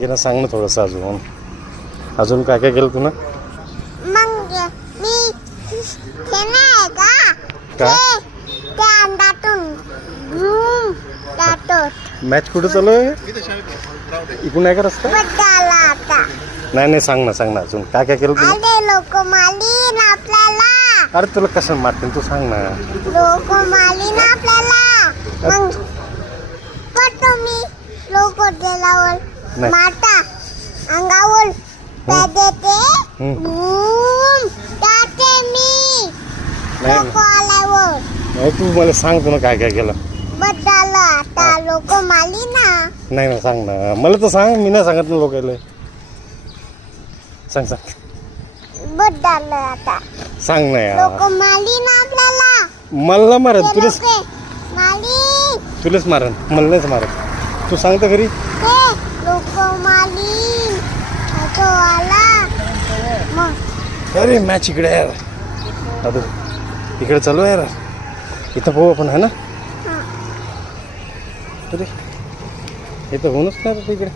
ना सांग ना थोडंसं अजून काय काय केलं तू ना मग मी हे नाही का का त्या अंडातून रूम जातो मॅच कुठं चालू आहे इकडून आहे का रस्ता बदला आता नाही सांग ना अजून काय काय केलं तू आले लोक मालीन आपल्याला अरे तुला कशाला मारते तू सांग ना लोक मालीन आपल्याला मग करतो मी लोक गेल्यावर नाही. माता अंगावर देते रूम जाते मी लोक आल्यावर नाही तू मला सांग तू ना काय काय केलं बदला आता लोक माली ना नाही ना सांग ना मला तर सांग मी नाही सांगत ना लोकांना सांग बदल आता सांग ना यार लोक माली ना आपल्याला मला मारत ते तुलाच लोकं माली तुलाच मारन मला नाहीच मारत तू सांग तर खरी ते लोक माली तो आला मग अरे मॅच इकडे यार आता इकडे चालू आहे यार इथं पाहू आपण है ना अरे इथं होऊनच नाही आता इकडे